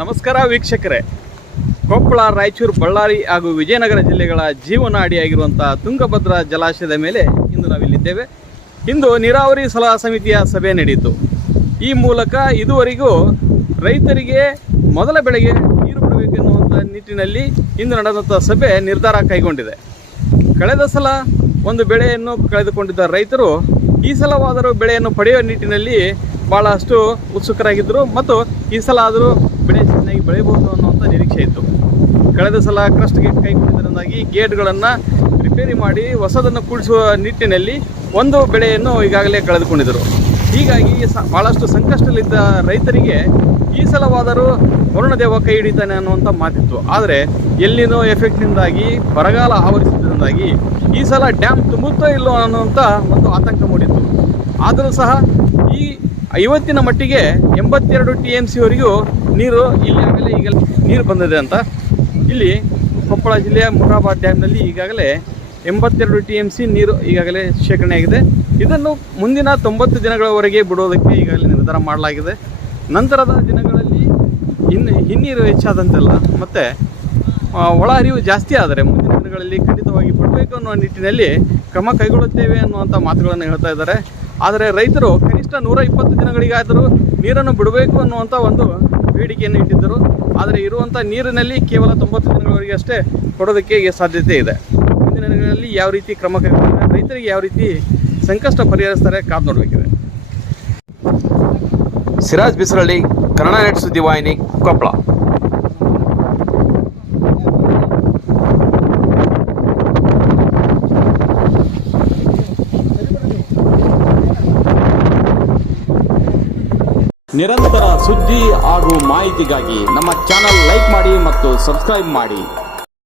ನಮಸ್ಕಾರ ವೀಕ್ಷಕರೇ, ಕೊಪ್ಪಳ, ರಾಯಚೂರು, ಬಳ್ಳಾರಿ ಹಾಗೂ ವಿಜಯನಗರ ಜಿಲ್ಲೆಗಳ ಜೀವನಾಡಿಯಾಗಿರುವಂಥ ತುಂಗಭದ್ರಾ ಜಲಾಶಯದ ಮೇಲೆ ಇಂದು ನಾವಿಲ್ಲಿದ್ದೇವೆ. ಇಂದು ನೀರಾವರಿ ಸಲಹಾ ಸಮಿತಿಯ ಸಭೆ ನಡೆಯಿತು. ಈ ಮೂಲಕ ಇದುವರೆಗೂ ರೈತರಿಗೆ ಮೊದಲ ಬೆಳೆಗೆ ನೀರು ಬಿಡಬೇಕೆನ್ನುವಂಥ ನಿಟ್ಟಿನಲ್ಲಿ ಇಂದು ನಡೆದಂಥ ಸಭೆ ನಿರ್ಧಾರ ಕೈಗೊಂಡಿದೆ. ಕಳೆದ ಸಲ ಒಂದು ಬೆಳೆಯನ್ನು ಕಳೆದುಕೊಂಡಿದ್ದ ರೈತರು ಈ ಸಲವಾದರೂ ಬೆಳೆಯನ್ನು ಪಡೆಯುವ ನಿಟ್ಟಿನಲ್ಲಿ ಭಾಳಷ್ಟು ಉತ್ಸುಕರಾಗಿದ್ದರು ಮತ್ತು ಈ ಸಲ ಆದರೂ ಬೆಳೆ ಚೆನ್ನಾಗಿ ಬೆಳೆಯಬಹುದು ಅನ್ನುವಂಥ ನಿರೀಕ್ಷೆ ಇತ್ತು. ಕಳೆದ ಸಲ ಕ್ರಸ್ಟ್ಗೆ ಕೈಗೊಂಡಿದ್ದರಿಂದಾಗಿ ಗೇಟ್ಗಳನ್ನು ರಿಪೇರಿ ಮಾಡಿ ಹೊಸದನ್ನು ಕೂಡಿಸುವ ನಿಟ್ಟಿನಲ್ಲಿ ಒಂದು ಬೆಳೆಯನ್ನು ಈಗಾಗಲೇ ಕಳೆದುಕೊಂಡಿದ್ದರು. ಹೀಗಾಗಿ ಭಾಳಷ್ಟು ಸಂಕಷ್ಟದಲ್ಲಿದ್ದ ರೈತರಿಗೆ ಈ ಸಲವಾದರೂ ವರುಣದೇವ ಕೈ ಹಿಡಿತಾನೆ ಅನ್ನುವಂಥ ಮಾತಿತ್ತು. ಆದರೆ ಎಲ್ಲಿನೋ ಎಫೆಕ್ಟ್ನಿಂದಾಗಿ ಬರಗಾಲ ಆವರಿಸಿದ್ದರಿಂದಾಗಿ ಈ ಸಲ ಡ್ಯಾಮ್ ತುಂಬುತ್ತೋ ಇಲ್ಲೋ ಅನ್ನುವಂಥ ಒಂದು ಆತಂಕ ಮೂಡಿತ್ತು. ಆದರೂ ಸಹ ಇವತ್ತಿನ ಮಟ್ಟಿಗೆ 82 TMCವರೆಗೂ ನೀರು ಈಗಾಗಲೇ ನೀರು ಬಂದಿದೆ ಅಂತ ಇಲ್ಲಿ ಕೊಪ್ಪಳ ಜಿಲ್ಲೆಯ ಮುರಾಬಾದ್ ಡ್ಯಾಮ್ನಲ್ಲಿ ಈಗಾಗಲೇ 82 TMC ನೀರು ಈಗಾಗಲೇ ಶೇಖರಣೆಯಾಗಿದೆ. ಇದನ್ನು ಮುಂದಿನ 90 ದಿನಗಳವರೆಗೆ ಬಿಡೋದಕ್ಕೆ ಈಗಾಗಲೇ ನಿರ್ಧಾರ ಮಾಡಲಾಗಿದೆ. ನಂತರದ ದಿನಗಳಲ್ಲಿ ಹಿನ್ನೀರು ಹೆಚ್ಚಾದಂತೆಲ್ಲ ಮತ್ತು ಒಳ ಹರಿವು ಜಾಸ್ತಿ ಆದರೆ ಮುಂದಿನ ದಿನಗಳಲ್ಲಿ ಖಂಡಿತವಾಗಿ ಬಿಡಬೇಕು ಅನ್ನುವ ನಿಟ್ಟಿನಲ್ಲಿ ಕ್ರಮ ಕೈಗೊಳ್ಳುತ್ತೇವೆ ಅನ್ನುವಂಥ ಮಾತುಗಳನ್ನು ಹೇಳ್ತಾ ಇದ್ದಾರೆ. ಆದರೆ ರೈತರು ಕನಿಷ್ಠ 120 ದಿನಗಳಿಗಾದರೂ ನೀರನ್ನು ಬಿಡಬೇಕು ಅನ್ನುವಂಥ ಒಂದು ಬೇಡಿಕೆಯನ್ನು ಇಟ್ಟಿದ್ದರು. ಆದರೆ ಇರುವಂಥ ನೀರಿನಲ್ಲಿ ಕೇವಲ 90 ದಿನಗಳವರೆಗೆ ಅಷ್ಟೇ ಕೊಡೋದಕ್ಕೆ ಸಾಧ್ಯತೆ ಇದೆ. ಮುಂದಿನ ದಿನಗಳಲ್ಲಿ ಯಾವ ರೀತಿ ಕ್ರಮ ಕೈಗೊಳ್ಳುತ್ತಾರೆ, ರೈತರಿಗೆ ಯಾವ ರೀತಿ ಸಂಕಷ್ಟ ಪರಿಹರಿಸ್ತಾರೆ ಕಾದು ನೋಡಬೇಕಿದೆ. ಸಿರಾಜ್ ಬಿಸರಳ್ಳಿ, ಕನ್ನಡ ನೆಟ್ ಸುದ್ದಿವಾಹಿನಿ, ಕೊಪ್ಪಳ. ನಿರಂತರ ಸುದ್ದಿ ಹಾಗೂ ಮಾಹಿತಿಗಾಗಿ ನಮ್ಮ ಚಾನಲ್ ಲೈಕ್ ಮಾಡಿ ಮತ್ತು ಸಬ್ಸ್ಕ್ರೈಬ್ ಮಾಡಿ.